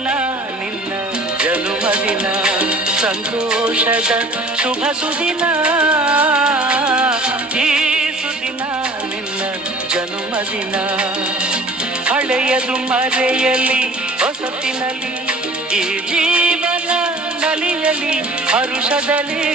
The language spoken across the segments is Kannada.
ಸುದಿನ ನಿನ್ನ ಜನುಮದಿನ ಸಂತೋಷದ ಶುಭ ಸುದಿನ ಈ ಸುದಿನ ನಿನ್ನ ಜನುಮದಿನ ಹಳೆಯದು ಮರೆಯಲಿ ಹೊಸತಿನಲ್ಲಿ ಈ ಜೀವನ ನಲಿಯಲಿ ಹರುಷದಲ್ಲಿ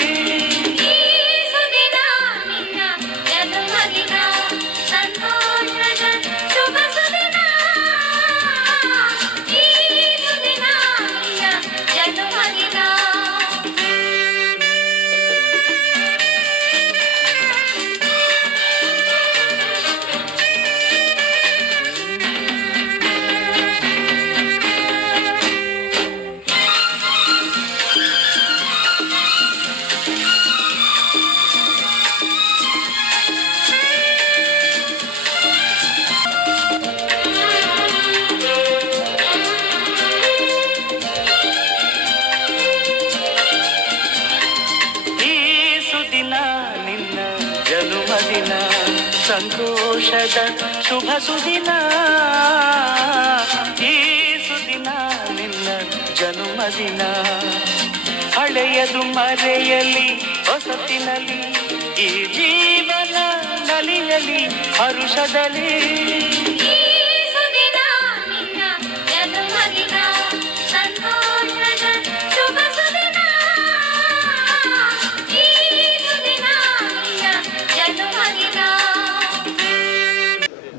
ಸಂತೋಷದ ಶುಭ ಸುದಿನ ಈ ಸುದಿನ ನಿನ್ನ ಜನುಮದಿನ ಹಳೆಯದು ಮರೆಯಲಿ ಹೊಸತಿನಲ್ಲಿ ಈ ಜೀವನ ನಲಿಯಲಿ ಹರುಷದಲ್ಲಿ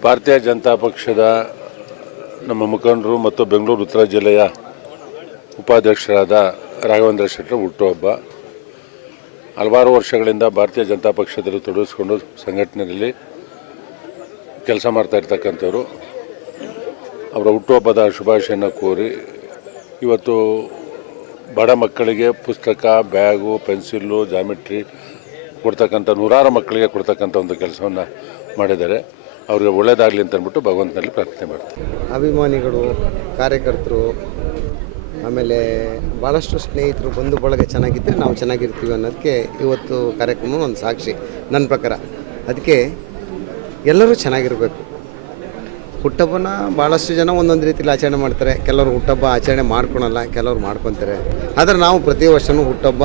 ಭಾರತೀಯ ಜನತಾ ಪಕ್ಷದ ನಮ್ಮ ಮುಖಂಡರು ಮತ್ತು ಬೆಂಗಳೂರು ಉತ್ತರ ಜಿಲ್ಲೆಯ ಉಪಾಧ್ಯಕ್ಷರಾದ ರಾಘವೇಂದ್ರ ಶೆಟ್ಟರ್ ಹುಟ್ಟುಹಬ್ಬ. ಹಲವಾರು ವರ್ಷಗಳಿಂದ ಭಾರತೀಯ ಜನತಾ ಪಕ್ಷದಲ್ಲಿ ತೊಡಗಿಸ್ಕೊಂಡು ಸಂಘಟನೆಯಲ್ಲಿ ಕೆಲಸ ಮಾಡ್ತಾ ಇರ್ತಕ್ಕಂಥವ್ರು. ಅವರ ಹುಟ್ಟುಹಬ್ಬದ ಶುಭಾಶಯನ ಕೋರಿ ಇವತ್ತು ಬಡ ಮಕ್ಕಳಿಗೆ ಪುಸ್ತಕ, ಬ್ಯಾಗು, ಪೆನ್ಸಿಲ್ಲು, ಜಾಮಿಟ್ರಿ ಕೊಡ್ತಕ್ಕಂಥ ನೂರಾರು ಮಕ್ಕಳಿಗೆ ಕೊಡ್ತಕ್ಕಂಥ ಒಂದು ಕೆಲಸವನ್ನು ಮಾಡಿದ್ದಾರೆ. ಅವ್ರಿಗೆ ಒಳ್ಳೆಯದಾಗಲಿ ಅಂತ ಅಂದ್ಬಿಟ್ಟು ಭಗವಂತನಲ್ಲಿ ಪ್ರಾರ್ಥನೆ ಮಾಡ್ತಾರೆ. ಅಭಿಮಾನಿಗಳು, ಕಾರ್ಯಕರ್ತರು, ಆಮೇಲೆ ಭಾಳಷ್ಟು ಸ್ನೇಹಿತರು, ಬಂಧು ಬಳಗ ಚೆನ್ನಾಗಿದ್ದರೆ ನಾವು ಚೆನ್ನಾಗಿರ್ತೀವಿ ಅನ್ನೋದಕ್ಕೆ ಇವತ್ತು ಕಾರ್ಯಕ್ರಮ ಒಂದು ಸಾಕ್ಷಿ ನನ್ನ ಪ್ರಕಾರ. ಅದಕ್ಕೆ ಎಲ್ಲರೂ ಚೆನ್ನಾಗಿರಬೇಕು. ಹುಟ್ಟಹಬ್ಬನ ಭಾಳಷ್ಟು ಜನ ಒಂದೊಂದು ರೀತಿಯಲ್ಲಿ ಆಚರಣೆ ಮಾಡ್ತಾರೆ. ಕೆಲವರು ಹುಟ್ಟಹಬ್ಬ ಆಚರಣೆ ಮಾಡ್ಕೊಳಲ್ಲ, ಕೆಲವರು ಮಾಡ್ಕೊತಾರೆ. ಆದರೆ ನಾವು ಪ್ರತಿ ವರ್ಷವೂ ಹುಟ್ಟಹಬ್ಬ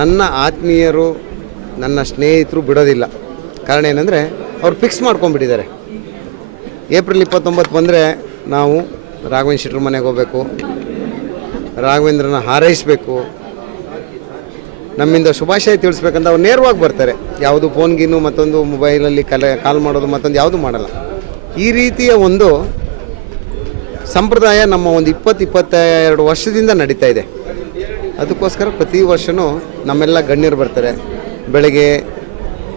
ನನ್ನ ಆತ್ಮೀಯರು, ನನ್ನ ಸ್ನೇಹಿತರು ಬಿಡೋದಿಲ್ಲ. ಕಾರಣ ಏನಂದರೆ ಅವ್ರು ಫಿಕ್ಸ್ ಮಾಡ್ಕೊಂಡ್ಬಿಟ್ಟಿದ್ದಾರೆ. ಏಪ್ರಿಲ್ 29 ಬಂದರೆ ನಾವು ರಾಘವೇಂದ್ರ ಶೆಟ್ಟರ್ ಮನೆಗೆ ಹೋಗಬೇಕು, ರಾಘವೇಂದ್ರನ ಹಾರೈಸಬೇಕು, ನಮ್ಮಿಂದ ಶುಭಾಶಯ ತಿಳಿಸ್ಬೇಕಂತ ಅವ್ರು ನೇರವಾಗಿ ಬರ್ತಾರೆ. ಯಾವುದು ಫೋನ್ಗಿನ್ನು ಮತ್ತೊಂದು ಮೊಬೈಲಲ್ಲಿ ಕಾಲ್ ಮಾಡೋದು ಮತ್ತೊಂದು ಯಾವುದೂ ಮಾಡಲ್ಲ. ಈ ರೀತಿಯ ಒಂದು ಸಂಪ್ರದಾಯ ನಮ್ಮ ಒಂದು 20-22 ವರ್ಷದಿಂದ ನಡೀತಾ ಇದೆ. ಅದಕ್ಕೋಸ್ಕರ ಪ್ರತಿ ವರ್ಷವೂ ನಮ್ಮೆಲ್ಲ ಗಣ್ಯರು ಬರ್ತಾರೆ. ಬೆಳಗ್ಗೆ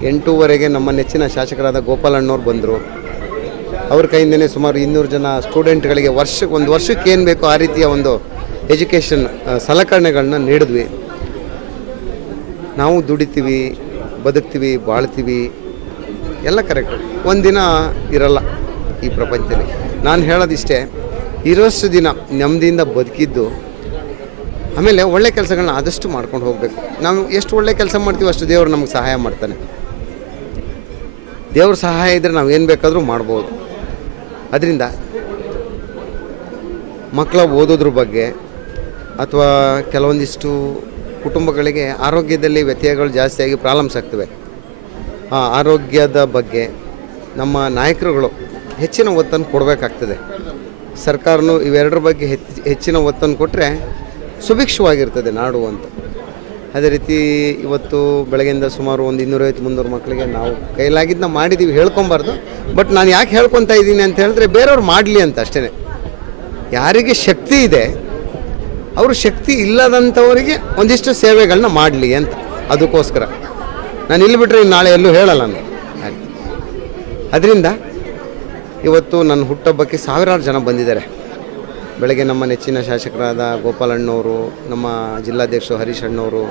8:00 ನಮ್ಮ ನೆಚ್ಚಿನ ಶಾಸಕರಾದ ಗೋಪಾಲಣ್ಣವ್ರು ಬಂದರು. ಅವ್ರ ಕೈಯಿಂದನೇ ಸುಮಾರು 200 ಜನ ಸ್ಟೂಡೆಂಟ್ಗಳಿಗೆ ಒಂದು ವರ್ಷಕ್ಕೆ ಏನು ಬೇಕೋ ಆ ರೀತಿಯ ಒಂದು ಎಜುಕೇಷನ್ ಸಲಕರಣೆಗಳನ್ನ ನೀಡಿದ್ವಿ. ನಾವು ದುಡಿತೀವಿ, ಬದುಕ್ತೀವಿ, ಬಾಳ್ತೀವಿ, ಎಲ್ಲ ಕರೆಕ್ಟ್. ಒಂದಿನ ಇರಲ್ಲ ಈ ಪ್ರಪಂಚದಲ್ಲಿ. ನಾನು ಹೇಳೋದಿಷ್ಟೇ, ಇರೋಷ್ಟು ದಿನ ನೆಮ್ಮದಿಯಿಂದ ಬದುಕಿದ್ದು, ಆಮೇಲೆ ಒಳ್ಳೆ ಕೆಲಸಗಳನ್ನ ಆದಷ್ಟು ಮಾಡ್ಕೊಂಡು ಹೋಗಬೇಕು. ನಾವು ಎಷ್ಟು ಒಳ್ಳೆ ಕೆಲಸ ಮಾಡ್ತೀವಿ ಅಷ್ಟು ದೇವರು ನಮಗೆ ಸಹಾಯ ಮಾಡ್ತಾನೆ. ದೇವ್ರ ಸಹಾಯ ಇದ್ದರೆ ನಾವು ಏನು ಬೇಕಾದರೂ ಮಾಡ್ಬೋದು. ಅದರಿಂದ ಮಕ್ಕಳ ಓದೋದ್ರ ಬಗ್ಗೆ ಅಥವಾ ಕೆಲವೊಂದಿಷ್ಟು ಕುಟುಂಬಗಳಿಗೆ ಆರೋಗ್ಯದಲ್ಲಿ ವ್ಯತ್ಯಯಗಳು ಜಾಸ್ತಿಯಾಗಿ ಪ್ರಾಬ್ಲಮ್ಸ್ ಆಗ್ತವೆ. ಆ ಆರೋಗ್ಯದ ಬಗ್ಗೆ ನಮ್ಮ ನಾಯಕರುಗಳು ಹೆಚ್ಚಿನ ಒತ್ತನ್ನು ಕೊಡಬೇಕಾಗ್ತದೆ. ಸರ್ಕಾರನೂ ಇವೆರಡರ ಬಗ್ಗೆ ಹೆಚ್ಚಿನ ಒತ್ತನ್ನು ಕೊಟ್ಟರೆ ಸುಭಿಕ್ಷವಾಗಿರ್ತದೆ ನಾಡು ಅಂತ. ಅದೇ ರೀತಿ ಇವತ್ತು ಬೆಳಗ್ಗೆಯಿಂದ ಸುಮಾರು ಒಂದು 250-300 ಮಕ್ಕಳಿಗೆ ನಾವು ಕೈಲಾಗಿದ್ದನ್ನ ಮಾಡಿದ್ದೀವಿ. ಹೇಳ್ಕೊಬಾರ್ದು, ಬಟ್ ನಾನು ಯಾಕೆ ಹೇಳ್ಕೊತಾ ಇದ್ದೀನಿ ಅಂತ ಹೇಳಿದ್ರೆ ಬೇರೆಯವ್ರು ಮಾಡಲಿ ಅಂತ ಅಷ್ಟೇ. ಯಾರಿಗೆ ಶಕ್ತಿ ಇದೆ ಅವರು ಶಕ್ತಿ ಇಲ್ಲದಂಥವರಿಗೆ ಒಂದಿಷ್ಟು ಸೇವೆಗಳನ್ನ ಮಾಡಲಿ ಅಂತ. ಅದಕ್ಕೋಸ್ಕರ ನಾನು ಇಲ್ಲಿ ಬಿಟ್ಟರೆ ನಾಳೆ ಎಲ್ಲೂ ಹೇಳಲ್ಲ ನಾನು. ಅದರಿಂದ ಇವತ್ತು ನನ್ನ ಹುಟ್ಟಹಬ್ಬಕ್ಕೆ ಸಾವಿರಾರು ಜನ ಬಂದಿದ್ದಾರೆ. ಬೆಳಗ್ಗೆ ನಮ್ಮ ನೆಚ್ಚಿನ ಶಾಸಕರಾದ ಗೋಪಾಲಣ್ಣವರು, ನಮ್ಮ ಜಿಲ್ಲಾಧ್ಯಕ್ಷರು ಹರೀಶ್ ಅಣ್ಣವರು,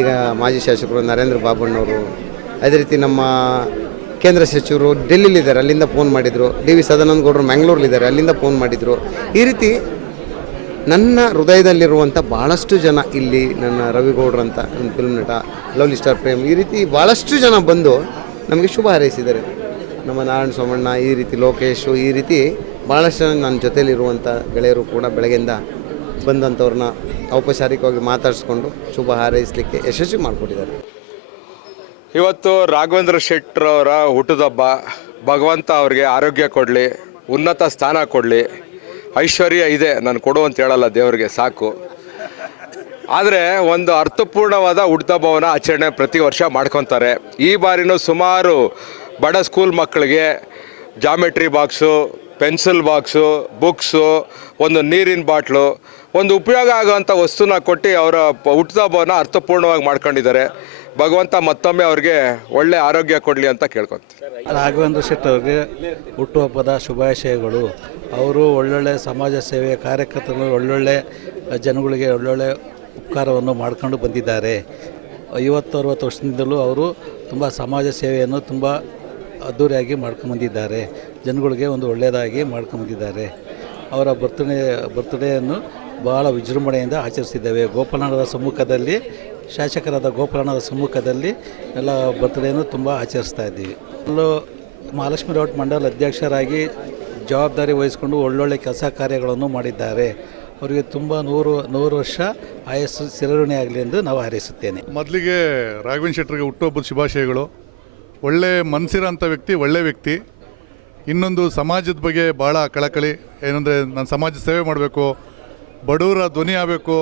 ಈಗ ಮಾಜಿ ಶಾಸಕರು ನರೇಂದ್ರ ಬಾಬಣ್ಣವರು, ಅದೇ ರೀತಿ ನಮ್ಮ ಕೇಂದ್ರ ಸಚಿವರು ಡೆಲ್ಲಿಲಿದ್ದಾರೆ, ಅಲ್ಲಿಂದ ಫೋನ್ ಮಾಡಿದರು. ಡಿ.ವಿ. ಸದಾನಂದ ಗೌಡರು ಮ್ಯಾಂಗ್ಳೂರ್ಲಿದ್ದಾರೆ, ಅಲ್ಲಿಂದ ಫೋನ್ ಮಾಡಿದರು. ಈ ರೀತಿ ನನ್ನ ಹೃದಯದಲ್ಲಿರುವಂಥ ಭಾಳಷ್ಟು ಜನ ಇಲ್ಲಿ, ನನ್ನ ರವಿಗೌಡ್ರಂತ ಒಂದು ಫಿಲ್ಮ್ ನಟ, ಲವ್ಲಿ ಸ್ಟಾರ್ ಪ್ರೇಮ್, ಈ ರೀತಿ ಭಾಳಷ್ಟು ಜನ ಬಂದು ನಮಗೆ ಶುಭ ಹಾರೈಸಿದ್ದಾರೆ. ನಮ್ಮ ನಾರಾಯಣ ಸೋಮಣ್ಣ, ಈ ರೀತಿ ಲೋಕೇಶು, ಈ ರೀತಿ ಭಾಳಷ್ಟು ಜನ ನನ್ನ ಜೊತೆಲಿರುವಂಥ ಗೆಳೆಯರು ಕೂಡ ಬೆಳಗ್ಗೆಯಿಂದ ಬಂದಂಥವ್ರನ್ನ ಔಪಚಾರಿಕವಾಗಿ ಮಾತಾಡಿಸ್ಕೊಂಡು ಶುಭ ಹಾರೈಸಲಿಕ್ಕೆ ಯಶಸ್ವಿ ಮಾಡಿಕೊಟ್ಟಿದ್ದಾರೆ. ಇವತ್ತು ರಾಘವೇಂದ್ರ ಶೆಟ್ಟರವರ ಹುಟ್ಟುಹಬ್ಬ. ಭಗವಂತ ಅವ್ರಿಗೆ ಆರೋಗ್ಯ ಕೊಡಲಿ, ಉನ್ನತ ಸ್ಥಾನ ಕೊಡಲಿ. ಐಶ್ವರ್ಯ ಇದೆ, ನಾನು ಕೊಡು ಅಂತ ಹೇಳಲ್ಲ, ದೇವರಿಗೆ ಸಾಕು. ಆದರೆ ಒಂದು ಅರ್ಥಪೂರ್ಣವಾದ ಹುಟ್ಟುಹಬ್ಬವನ್ನು ಆಚರಣೆ ಪ್ರತಿ ವರ್ಷ ಮಾಡ್ಕೊತಾರೆ. ಈ ಬಾರಿನೂ ಸುಮಾರು ಬಡ ಸ್ಕೂಲ್ ಮಕ್ಕಳಿಗೆ geometry box, pencil box, books, ಒಂದು ನೀರಿನ ಬಾಟ್ಲು, ಒಂದು ಉಪಯೋಗ ಆಗೋವಂಥ ವಸ್ತುನ ಕೊಟ್ಟು ಅವರ ಹುಟ್ಟುಹಬ್ಬವನ್ನು ಅರ್ಥಪೂರ್ಣವಾಗಿ ಮಾಡ್ಕೊಂಡಿದ್ದಾರೆ. ಭಗವಂತ ಮತ್ತೊಮ್ಮೆ ಅವ್ರಿಗೆ ಒಳ್ಳೆ ಆರೋಗ್ಯ ಕೊಡಲಿ ಅಂತ ಕೇಳ್ಕೊತೀನಿ. ರಾಘವೇಂದ್ರ ಶೆಟ್ಟಿ ಅವ್ರಿಗೆ ಹುಟ್ಟುಹಬ್ಬದ ಶುಭಾಶಯಗಳು. ಅವರು ಒಳ್ಳೊಳ್ಳೆ ಸಮಾಜ ಸೇವೆ ಕಾರ್ಯಕರ್ತರು, ಒಳ್ಳೊಳ್ಳೆ ಜನಗಳಿಗೆ ಒಳ್ಳೊಳ್ಳೆ ಉಪಕಾರವನ್ನು ಮಾಡ್ಕೊಂಡು ಬಂದಿದ್ದಾರೆ. 50-60 ವರ್ಷದಿಂದಲೂ ಅವರು ತುಂಬ ಸಮಾಜ ಸೇವೆಯನ್ನು ತುಂಬ ಅದ್ಧೂರಿಯಾಗಿ ಮಾಡ್ಕೊಂಬಂದಿದ್ದಾರೆ. ಜನಗಳಿಗೆ ಒಂದು ಒಳ್ಳೆಯದಾಗಿ ಮಾಡ್ಕೊಂಬಂದಿದ್ದಾರೆ. ಅವರ ಬರ್ತ್ಡೇಯನ್ನು ಭಾಳ ವಿಜೃಂಭಣೆಯಿಂದ ಆಚರಿಸಿದ್ದೇವೆ. ಗೋಪಾಲಣ್ಣರ ಸಮ್ಮುಖದಲ್ಲಿ, ಶಾಸಕರಾದ ಗೋಪಾಲಣ್ಣರ ಸಮ್ಮುಖದಲ್ಲಿ ಎಲ್ಲ ಬರ್ತ್ಡೇಯನ್ನು ತುಂಬ ಆಚರಿಸ್ತಾ ಇದ್ದೀವಿ. ಅಲ್ಲೂ ಮಹಾಲಕ್ಷ್ಮಿ ಲೇಔಟ್ ಮಂಡಲ ಅಧ್ಯಕ್ಷರಾಗಿ ಜವಾಬ್ದಾರಿ ವಹಿಸಿಕೊಂಡು ಒಳ್ಳೊಳ್ಳೆ ಕೆಲಸ ಕಾರ್ಯಗಳನ್ನು ಮಾಡಿದ್ದಾರೆ. ಅವರಿಗೆ ತುಂಬ 100 ವರ್ಷ ಆಯಸ್ಸು ಚಿರಋಣಿ ಆಗಲಿ ಎಂದು ನಾವು ಹಾರೈಸುತ್ತೇನೆ. ಮೊದಲಿಗೆ ರಾಘವೇಂದ್ರ ಶೆಟ್ಟರಿಗೆ ಹುಟ್ಟುಹಬ್ಬದ ಶುಭಾಶಯಗಳು. ಒಳ್ಳೆ ಮನಸ್ಸಿರೋಂಥ ವ್ಯಕ್ತಿ, ಒಳ್ಳೆ ವ್ಯಕ್ತಿ. ಇನ್ನೊಂದು ಸಮಾಜದ ಬಗ್ಗೆ ಭಾಳ ಕಳಕಳಿ. ಏನಂದರೆ ನಾನು ಸಮಾಜ ಸೇವೆ ಮಾಡಬೇಕು, ಬಡವರ ಧ್ವನಿ ಆಗಬೇಕು,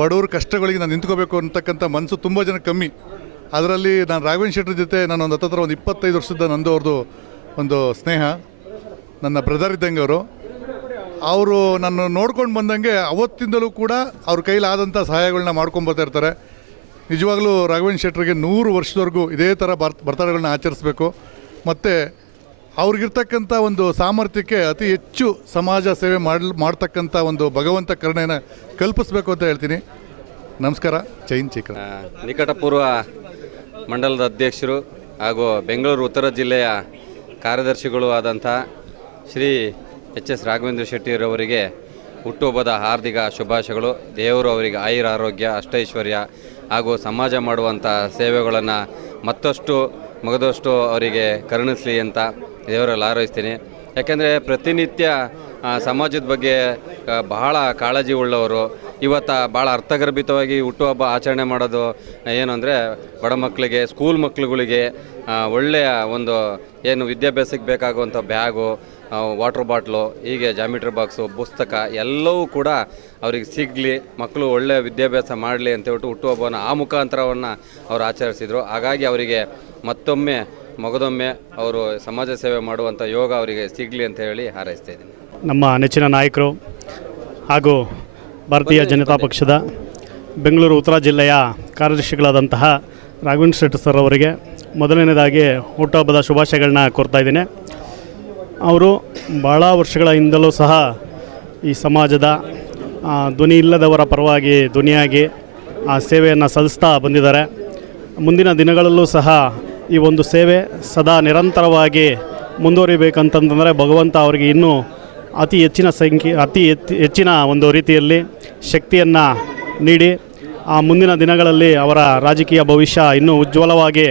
ಬಡವ್ರ ಕಷ್ಟಗಳಿಗೆ ನಾನು ನಿಂತ್ಕೋಬೇಕು ಅಂತಕ್ಕಂಥ ಮನಸ್ಸು ತುಂಬ ಜನ ಕಮ್ಮಿ. ಅದರಲ್ಲಿ ನಾನು ರಾಘವೇಂದ್ರ ಶೆಟ್ಟರ ಜೊತೆ ನಾನು ಒಂದು 25 ವರ್ಷದ ನಂದು ಅವ್ರದ್ದು ಒಂದು ಸ್ನೇಹ. ನನ್ನ ಬ್ರದರ್ ಇದ್ದಂಗೆ ಅವರು ನಾನು ನೋಡ್ಕೊಂಡು ಬಂದಂಗೆ ಅವತ್ತಿಂದಲೂ ಕೂಡ ಅವ್ರ ಕೈಲಾದಂಥ ಸಹಾಯಗಳನ್ನ ಮಾಡ್ಕೊಂಬರ್ತಾ ಇರ್ತಾರೆ. ನಿಜವಾಗ್ಲೂ ರಾಘವೇಂದ್ರ ಶೆಟ್ಟರಿಗೆ 100 ವರ್ಷದವರೆಗೂ ಇದೇ ಥರ ಬರ್ತಡೇಗಳನ್ನ ಆಚರಿಸ್ಬೇಕು. ಮತ್ತು ಅವ್ರಿಗಿರ್ತಕ್ಕಂಥ ಒಂದು ಸಾಮರ್ಥ್ಯಕ್ಕೆ ಅತಿ ಹೆಚ್ಚು ಸಮಾಜ ಸೇವೆ ಮಾಡ್ತಕ್ಕಂಥ ಒಂದು ಭಗವಂತ ಕರುಣೆಯನ್ನು ಕಲ್ಪಿಸ್ಬೇಕು ಅಂತ ಹೇಳ್ತೀನಿ. ನಮಸ್ಕಾರ. ಚೈನ್ ಚಿಕ್ಕ ನಿಕಟಪೂರ್ವ ಮಂಡಲದ ಅಧ್ಯಕ್ಷರು ಹಾಗೂ ಬೆಂಗಳೂರು ಉತ್ತರ ಜಿಲ್ಲೆಯ ಕಾರ್ಯದರ್ಶಿಗಳು ಆದಂಥ ಶ್ರೀ ಎಚ್.ಎಸ್. ರಾಘವೇಂದ್ರ ಶೆಟ್ಟಿರವರಿಗೆ ಹುಟ್ಟುಹಬ್ಬದ ಹಾರ್ದಿಕ ಶುಭಾಶಯಗಳು. ದೇವರು ಅವರಿಗೆ ಆಯುರ ಆರೋಗ್ಯ, ಅಷ್ಟೈಶ್ವರ್ಯ ಹಾಗೂ ಸಮಾಜ ಮಾಡುವಂಥ ಸೇವೆಗಳನ್ನು ಮತ್ತಷ್ಟು ಮಗದಷ್ಟು ಅವರಿಗೆ ಕರುಣಿಸಲಿ ಅಂತ ದೇವರಲ್ಲಿ ಹಾರೈಸ್ತೀನಿ. ಯಾಕೆಂದರೆ ಪ್ರತಿನಿತ್ಯ ಸಮಾಜದ ಬಗ್ಗೆ ಬಹಳ ಕಾಳಜಿ ಉಳ್ಳವರು. ಇವತ್ತು ಭಾಳ ಅರ್ಥಗರ್ಭಿತವಾಗಿ ಹುಟ್ಟುಹಬ್ಬ ಆಚರಣೆ ಮಾಡೋದು ಏನು ಅಂದರೆ ಬಡ ಮಕ್ಕಳಿಗೆ, ಸ್ಕೂಲ್ ಮಕ್ಕಳುಗಳಿಗೆ ಒಳ್ಳೆಯ ಒಂದು ಏನು ವಿದ್ಯಾಭ್ಯಾಸಕ್ಕೆ ಬೇಕಾಗುವಂಥ ಬ್ಯಾಗು, ವಾಟ್ರ್ ಬಾಟ್ಲು, ಹೀಗೆ ಜಾಮಿಟ್ರಿ ಬಾಕ್ಸು, ಪುಸ್ತಕ ಎಲ್ಲವೂ ಕೂಡ ಅವ್ರಿಗೆ ಸಿಗಲಿ, ಮಕ್ಕಳು ಒಳ್ಳೆಯ ವಿದ್ಯಾಭ್ಯಾಸ ಮಾಡಲಿ ಅಂತೇಳ್ಬಿಟ್ಟು ಹುಟ್ಟುಹಬ್ಬವನ್ನು ಆ ಮುಖಾಂತರವನ್ನು ಅವರು ಆಚರಿಸಿದರು. ಹಾಗಾಗಿ ಅವರಿಗೆ ಮತ್ತೊಮ್ಮೆ ಮಗದೊಮ್ಮೆ ಅವರು ಸಮಾಜ ಸೇವೆ ಮಾಡುವಂಥ ಯೋಗ ಅವರಿಗೆ ಸಿಗಲಿ ಅಂತ ಹೇಳಿ ಹಾರೈಸ್ತಾ ಇದ್ದೀನಿ. ನಮ್ಮ ನೆಚ್ಚಿನ ನಾಯಕರು ಹಾಗೂ ಭಾರತೀಯ ಜನತಾ ಪಕ್ಷದ ಬೆಂಗಳೂರು ಉತ್ತರ ಜಿಲ್ಲೆಯ ಕಾರ್ಯದರ್ಶಿಗಳಾದಂತಹ ರಾಘವೇಂದ್ರ ಶೆಟ್ಟಿ ಸರ್ ಅವರಿಗೆ ಮೊದಲನೇದಾಗಿ ಹುಟ್ಟುಹಬ್ಬದ ಶುಭಾಶಯಗಳನ್ನ ಕೋರ್ತಾ ಇದ್ದೀನಿ. ಅವರು ಭಾಳ ವರ್ಷಗಳ ಹಿಂದಲೂ ಸಹ ಈ ಸಮಾಜದ ಧ್ವನಿ ಇಲ್ಲದವರ ಪರವಾಗಿ ಧ್ವನಿಯಾಗಿ ಆ ಸೇವೆಯನ್ನು ಸಲ್ಲಿಸ್ತಾ ಬಂದಿದ್ದಾರೆ. ಮುಂದಿನ ದಿನಗಳಲ್ಲೂ ಸಹ ಈ ಒಂದು ಸೇವೆ ಸದಾ ನಿರಂತರವಾಗಿ ಮುಂದುವರಿಬೇಕಂತಂದರೆ ಭಗವಂತ ಅವರಿಗೆ ಇನ್ನೂ ಅತಿ ಹೆಚ್ಚಿನ ಒಂದು ರೀತಿಯಲ್ಲಿ ಶಕ್ತಿಯನ್ನು ನೀಡಿ ಆ ಮುಂದಿನ ದಿನಗಳಲ್ಲಿ ಅವರ ರಾಜಕೀಯ ಭವಿಷ್ಯ ಇನ್ನೂ ಉಜ್ವಲವಾಗಿ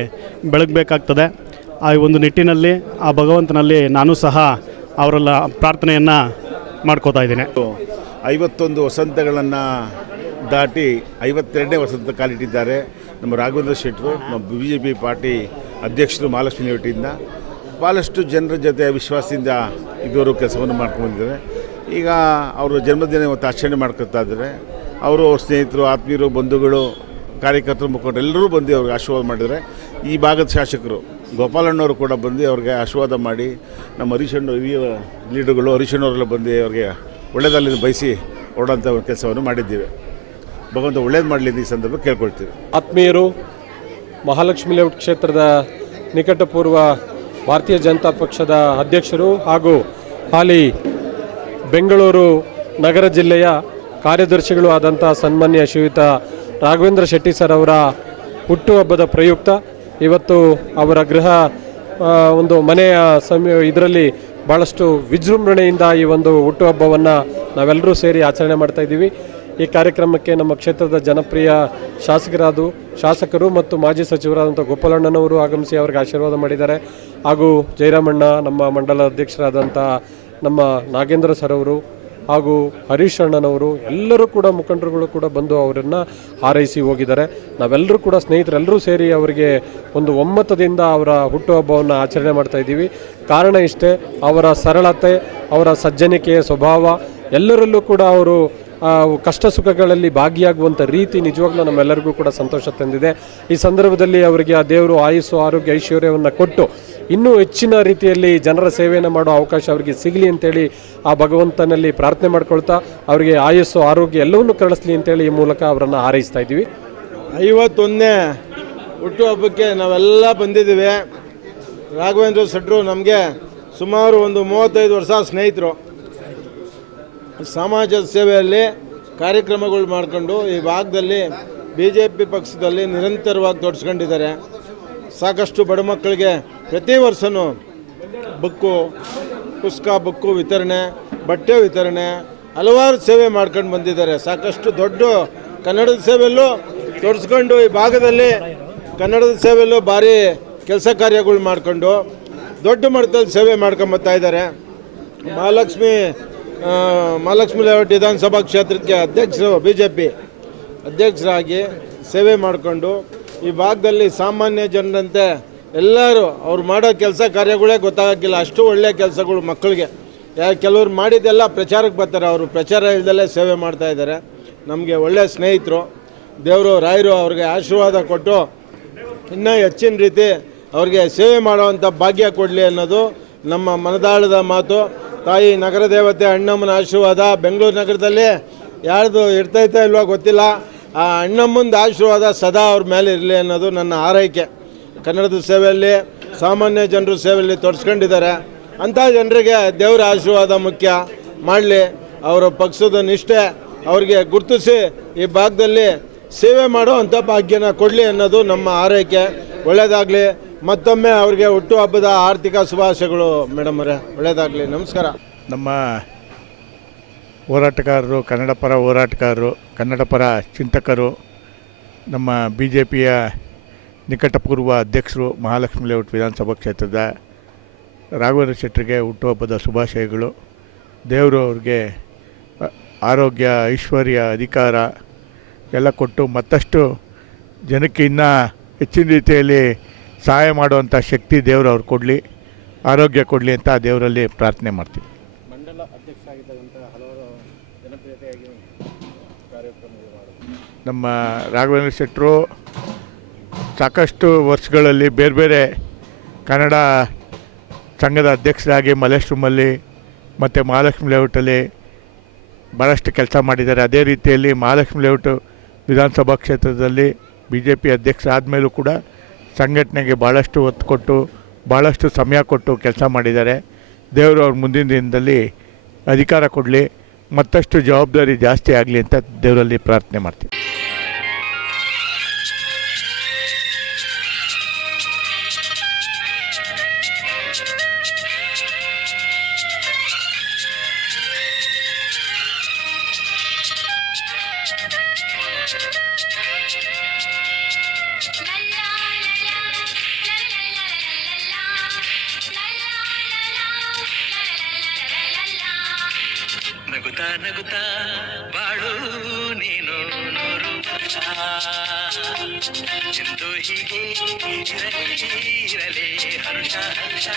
ಬೆಳಗಬೇಕಾಗ್ತದೆ. ಆ ಒಂದು ನಿಟ್ಟಿನಲ್ಲಿ ಆ ಭಗವಂತನಲ್ಲಿ ನಾನು ಸಹ ಅವರೆಲ್ಲ ಪ್ರಾರ್ಥನೆಯನ್ನು ಮಾಡ್ಕೋತಾ ಇದ್ದೀನಿ. 51 ವಸಂತಗಳನ್ನು ದಾಟಿ 52ನೇ ವಸಂತ ಕಾಲಿಟ್ಟಿದ್ದಾರೆ ನಮ್ಮ ರಾಘವೇಂದ್ರ ಶೆಟ್ಟರು. ನಮ್ಮ BJP ಪಾರ್ಟಿ ಅಧ್ಯಕ್ಷರು ಮಹಾಲಕ್ಷ್ಮಿ ಲೇಔಟಿಂದ ಭಾಳಷ್ಟು ಜನರ ಜೊತೆ ವಿಶ್ವಾಸದಿಂದ ಇದುವರೆಗೂ ಕೆಲಸವನ್ನು ಮಾಡ್ಕೊಂಡಿದ್ದಾರೆ. ಈಗ ಅವರು ಜನ್ಮದಿನ ಇವತ್ತು ಆಚರಣೆ ಮಾಡ್ಕೊತಾ ಇದ್ದಾರೆ. ಅವರು ಅವ್ರ ಸ್ನೇಹಿತರು, ಆತ್ಮೀಯರು, ಬಂಧುಗಳು, ಕಾರ್ಯಕರ್ತರು, ಮುಖಂಡರು ಎಲ್ಲರೂ ಬಂದು ಅವ್ರಿಗೆ ಆಶೀರ್ವಾದ ಮಾಡಿದ್ದಾರೆ. ಈ ಭಾಗದ ಶಾಸಕರು ಗೋಪಾಲಣ್ಣವರು ಕೂಡ ಬಂದು ಅವ್ರಿಗೆ ಆಶೀರ್ವಾದ ಮಾಡಿ, ನಮ್ಮ ಹಿರಿಯ ಲೀಡರ್ಗಳು ಹರೀಶಣ್ಣವರೆಲ್ಲ ಬಂದು ಅವ್ರಿಗೆ ಒಳ್ಳೆಯದಲ್ಲಿ ಬಯಸಿ ಹೊರಡೋಂಥ ಕೆಲಸವನ್ನು ಮಾಡಿದ್ದೀವಿ. ಭಗವಂತ ಒಳ್ಳೇದು ಮಾಡಲಿ ಈ ಸಂದರ್ಭ ಕೇಳ್ಕೊಳ್ತೀವಿ. ಆತ್ಮೀಯರು, ಮಹಾಲಕ್ಷ್ಮಿ ಲೇಔಟ್ ಕ್ಷೇತ್ರದ ನಿಕಟಪೂರ್ವ ಭಾರತೀಯ ಜನತಾ ಪಕ್ಷದ ಅಧ್ಯಕ್ಷರು ಹಾಗೂ ಹಾಲಿ ಬೆಂಗಳೂರು ನಗರ ಜಿಲ್ಲೆಯ ಕಾರ್ಯದರ್ಶಿಗಳು ಆದಂಥ ಸನ್ಮಾನ್ಯ ಶ್ರೀಯುತ ರಾಘವೇಂದ್ರ ಶೆಟ್ಟಿ ಸರ್ ಅವರ ಹುಟ್ಟುಹಬ್ಬದ ಪ್ರಯುಕ್ತ ಇವತ್ತು ಅವರ ಗೃಹ ಒಂದು ಮನೆಯ ಇದರಲ್ಲಿ ಭಾಳಷ್ಟು ವಿಜೃಂಭಣೆಯಿಂದ ಈ ಒಂದು ಹುಟ್ಟುಹಬ್ಬವನ್ನು ನಾವೆಲ್ಲರೂ ಸೇರಿ ಆಚರಣೆ ಮಾಡ್ತಾ ಇದ್ದೀವಿ. ಈ ಕಾರ್ಯಕ್ರಮಕ್ಕೆ ನಮ್ಮ ಕ್ಷೇತ್ರದ ಜನಪ್ರಿಯ ಶಾಸಕರು ಮತ್ತು ಮಾಜಿ ಸಚಿವರಾದಂಥ ಗೋಪಾಲಣ್ಣನವರು ಆಗಮಿಸಿ ಅವರಿಗೆ ಆಶೀರ್ವಾದ ಮಾಡಿದ್ದಾರೆ. ಹಾಗೂ ಜಯರಾಮಣ್ಣ, ನಮ್ಮ ಮಂಡಲ ಅಧ್ಯಕ್ಷರಾದಂಥ ನಮ್ಮ ನಾಗೇಂದ್ರ ಸರ್ ಅವರು ಹಾಗೂ ಹರೀಶ್ ಅಣ್ಣನವರು ಎಲ್ಲರೂ ಕೂಡ ಮುಖಂಡರುಗಳು ಕೂಡ ಬಂದು ಅವರನ್ನು ಹಾರೈಸಿ ಹೋಗಿದ್ದಾರೆ. ನಾವೆಲ್ಲರೂ ಕೂಡ ಸ್ನೇಹಿತರೆಲ್ಲರೂ ಸೇರಿ ಅವರಿಗೆ ಒಂದು ಒಮ್ಮತದಿಂದ ಅವರ ಹುಟ್ಟುಹಬ್ಬವನ್ನು ಆಚರಣೆ ಮಾಡ್ತಾ ಇದ್ದೀವಿ. ಕಾರಣ ಇಷ್ಟೇ, ಅವರ ಸರಳತೆ, ಅವರ ಸಜ್ಜನಿಕೆಯ ಸ್ವಭಾವ, ಎಲ್ಲರಲ್ಲೂ ಕೂಡ ಅವರು ಕಷ್ಟ ಸುಖಗಳಲ್ಲಿ ಭಾಗಿಯಾಗುವಂಥ ರೀತಿ ನಿಜವಾಗ್ಲೂ ನಮ್ಮೆಲ್ಲರಿಗೂ ಕೂಡ ಸಂತೋಷ ತಂದಿದೆ. ಈ ಸಂದರ್ಭದಲ್ಲಿ ಅವರಿಗೆ ಆ ದೇವರು ಆಯುಸ್ಸು, ಆರೋಗ್ಯ, ಐಶ್ವರ್ಯವನ್ನು ಕೊಟ್ಟು ಇನ್ನೂ ಹೆಚ್ಚಿನ ರೀತಿಯಲ್ಲಿ ಜನರ ಸೇವೆಯನ್ನು ಮಾಡೋ ಅವಕಾಶ ಅವರಿಗೆ ಸಿಗಲಿ ಅಂತೇಳಿ ಆ ಭಗವಂತನಲ್ಲಿ ಪ್ರಾರ್ಥನೆ ಮಾಡ್ಕೊಳ್ತಾ ಅವರಿಗೆ ಆಯುಸ್ಸು, ಆರೋಗ್ಯ ಎಲ್ಲವನ್ನೂ ಕಳಿಸ್ಲಿ ಅಂತೇಳಿ ಈ ಮೂಲಕ ಅವರನ್ನು ಹಾರೈಸ್ತಾ ಇದ್ದೀವಿ. 51ನೇ ಹುಟ್ಟುಹಬ್ಬಕ್ಕೆ ನಾವೆಲ್ಲ ಬಂದಿದ್ದೀವಿ. ರಾಘವೇಂದ್ರ ಶೆಟ್ಟರು ನಮಗೆ ಸುಮಾರು ಒಂದು 35 ವರ್ಷ ಸ್ನೇಹಿತರು. ಸಮಾಜದ ಸೇವೆಯಲ್ಲಿ ಕಾರ್ಯಕ್ರಮಗಳು ಮಾಡಿಕೊಂಡು ಈ ಭಾಗದಲ್ಲಿ BJP ಪಕ್ಷದಲ್ಲಿ ನಿರಂತರವಾಗಿ ತೊಡಸ್ಕೊಂಡಿದ್ದಾರೆ. ಸಾಕಷ್ಟು ಬಡ ಮಕ್ಕಳಿಗೆ ಪ್ರತಿ ವರ್ಷವೂ ಬುಕ್ಕು ವಿತರಣೆ, ಬಟ್ಟೆ ವಿತರಣೆ, ಹಲವಾರು ಸೇವೆ ಮಾಡ್ಕೊಂಡು ಬಂದಿದ್ದಾರೆ. ಸಾಕಷ್ಟು ದೊಡ್ಡ ಕನ್ನಡದ ಸೇವೆಯಲ್ಲೂ ತೊಡಸ್ಕೊಂಡು ಈ ಭಾಗದಲ್ಲಿ ಕನ್ನಡದ ಸೇವೆಯಲ್ಲೂ ಭಾರಿ ಕೆಲಸ ಕಾರ್ಯಗಳು ಮಾಡಿಕೊಂಡು ದೊಡ್ಡ ಮಟ್ಟದಲ್ಲಿ ಸೇವೆ ಮಾಡ್ಕೊಂಬತ್ತಾ ಇದ್ದಾರೆ. ಮಹಾಲಕ್ಷ್ಮಿ ಲೇಔಟ್ ವಿಧಾನಸಭಾ ಕ್ಷೇತ್ರಕ್ಕೆ ಅಧ್ಯಕ್ಷರು BJP ಅಧ್ಯಕ್ಷರಾಗಿ ಸೇವೆ ಮಾಡಿಕೊಂಡು ಈ ಭಾಗದಲ್ಲಿ ಸಾಮಾನ್ಯ ಜನರಂತೆ ಎಲ್ಲರೂ ಅವ್ರು ಮಾಡೋ ಕೆಲಸ ಕಾರ್ಯಗಳೇ ಗೊತ್ತಾಗೋಕ್ಕಿಲ್ಲ, ಅಷ್ಟು ಒಳ್ಳೆಯ ಕೆಲಸಗಳು ಮಕ್ಕಳಿಗೆ. ಕೆಲವ್ರು ಮಾಡಿದ್ದೆಲ್ಲ ಪ್ರಚಾರಕ್ಕೆ ಬರ್ತಾರೆ, ಅವರು ಪ್ರಚಾರ ಇಲ್ದಲ್ಲೇ ಸೇವೆ ಮಾಡ್ತಾಯಿದ್ದಾರೆ. ನಮಗೆ ಒಳ್ಳೆಯ ಸ್ನೇಹಿತರು. ದೇವರು ರಾಯರು ಅವ್ರಿಗೆ ಆಶೀರ್ವಾದ ಕೊಟ್ಟು ಇನ್ನೂ ಹೆಚ್ಚಿನ ರೀತಿ ಅವ್ರಿಗೆ ಸೇವೆ ಮಾಡುವಂಥ ಭಾಗ್ಯ ಕೊಡಲಿ ಅನ್ನೋದು ನಮ್ಮ ಮನದಾಳದ ಮಾತು. ತಾಯಿ ನಗರ ದೇವತೆ ಅಣ್ಣಮ್ಮನ ಆಶೀರ್ವಾದ ಬೆಂಗಳೂರು ನಗರದಲ್ಲಿ ಯಾರ್ದು ಇರ್ತೈತೆ ಇಲ್ವೋ ಗೊತ್ತಿಲ್ಲ, ಆ ಅಣ್ಣಮ್ಮನ ಆಶೀರ್ವಾದ ಸದಾ ಅವ್ರ ಮೇಲೆ ಇರಲಿ ಅನ್ನೋದು ನನ್ನ ಆರೈಕೆ. ಕನ್ನಡದ ಸೇವೆಯಲ್ಲಿ, ಸಾಮಾನ್ಯ ಜನರ ಸೇವೆಯಲ್ಲಿ ತೊಡಸ್ಕೊಂಡಿದ್ದಾರೆ. ಅಂಥ ಜನರಿಗೆ ದೇವರ ಆಶೀರ್ವಾದ ಮುಖ್ಯ ಮಾಡಲಿ. ಅವರ ಪಕ್ಷದ ನಿಷ್ಠೆ ಅವ್ರಿಗೆ ಗುರುತಿಸಿ ಈ ಭಾಗದಲ್ಲಿ ಸೇವೆ ಮಾಡೋ ಅಂಥ ಭಾಗ್ಯನ ಕೊಡಲಿ ಅನ್ನೋದು ನಮ್ಮ ಆರೈಕೆ. ಒಳ್ಳೆಯದಾಗಲಿ. ಮತ್ತೊಮ್ಮೆ ಅವ್ರಿಗೆ ಹುಟ್ಟುಹಬ್ಬದ ಆರ್ಥಿಕ ಶುಭಾಶಯಗಳು ಮೇಡಮ್ ಅವರೇ. ಒಳ್ಳೆಯದಾಗಲಿ. ನಮಸ್ಕಾರ. ನಮ್ಮ ಹೋರಾಟಗಾರರು, ಕನ್ನಡ ಪರ ಹೋರಾಟಗಾರರು, ಕನ್ನಡ ಪರ ಚಿಂತಕರು, ನಮ್ಮ BJPಯ ನಿಕಟಪೂರ್ವ ಅಧ್ಯಕ್ಷರು, ಮಹಾಲಕ್ಷ್ಮಿ ಲೇಔಟ್ ವಿಧಾನಸಭಾ ಕ್ಷೇತ್ರದ ರಾಘವೇಂದ್ರ ಶೆಟ್ಟರಿಗೆ ಹುಟ್ಟುಹಬ್ಬದ ಶುಭಾಶಯಗಳು. ದೇವರು ಅವ್ರಿಗೆ ಆರೋಗ್ಯ, ಐಶ್ವರ್ಯ, ಅಧಿಕಾರ ಎಲ್ಲ ಕೊಟ್ಟು ಮತ್ತಷ್ಟು ಜನಕ್ಕೆ ಇನ್ನೂ ಹೆಚ್ಚಿನ ರೀತಿಯಲ್ಲಿ ಸಹಾಯ ಮಾಡುವಂಥ ಶಕ್ತಿ ದೇವರು ಅವ್ರು ಕೊಡಲಿ, ಆರೋಗ್ಯ ಕೊಡಲಿ ಅಂತ ದೇವರಲ್ಲಿ ಪ್ರಾರ್ಥನೆ ಮಾಡ್ತೀವಿ. ಮಂಡಲ ಅಧ್ಯಕ್ಷ ಆಗಿದ್ದಂಥ ಹಲವಾರು ಜನಪ್ರಿಯತೆಯಾಗಿ ಕಾರ್ಯಕ್ರಮಗಳು ನಮ್ಮ ರಾಘವೇಂದ್ರ ಶೆಟ್ಟರು ಸಾಕಷ್ಟು ವರ್ಷಗಳಲ್ಲಿ ಬೇರೆ ಬೇರೆ ಕನ್ನಡ ಸಂಘದ ಅಧ್ಯಕ್ಷರಾಗಿ ಮಲ್ಲೇಶ್ವರಮಲ್ಲಿ ಮತ್ತು ಮಹಾಲಕ್ಷ್ಮಿ ಲೇಔಟಲ್ಲಿ ಭಾಳಷ್ಟು ಕೆಲಸ ಮಾಡಿದ್ದಾರೆ. ಅದೇ ರೀತಿಯಲ್ಲಿ ಮಹಾಲಕ್ಷ್ಮಿ ಲೇಔಟ್ ವಿಧಾನಸಭಾ ಕ್ಷೇತ್ರದಲ್ಲಿ BJP ಅಧ್ಯಕ್ಷ ಆದಮೇಲೂ ಕೂಡ ಸಂಘಟನೆಗೆ ಭಾಳಷ್ಟು ಒತ್ತು ಕೊಟ್ಟು ಭಾಳಷ್ಟು ಸಮಯ ಕೊಟ್ಟು ಕೆಲಸ ಮಾಡಿದ್ದಾರೆ. ದೇವರು ಅವ್ರ ಮುಂದಿನ ದಿನದಲ್ಲಿ ಅಧಿಕಾರ ಕೊಡಲಿ, ಮತ್ತಷ್ಟು ಜವಾಬ್ದಾರಿ ಜಾಸ್ತಿ ಆಗಲಿ ಅಂತ ದೇವರಲ್ಲಿ ಪ್ರಾರ್ಥನೆ ಮಾಡ್ತೀವಿ. ನಗುತ್ತಾ ನಗುತ್ತಾ ಬಾಳು ನೀನು 100 ವರ್ಷ ಎಂದು ಹೀಗೆ ಇರಲಿ ಹರ್ಷ ಹರ್ಷ.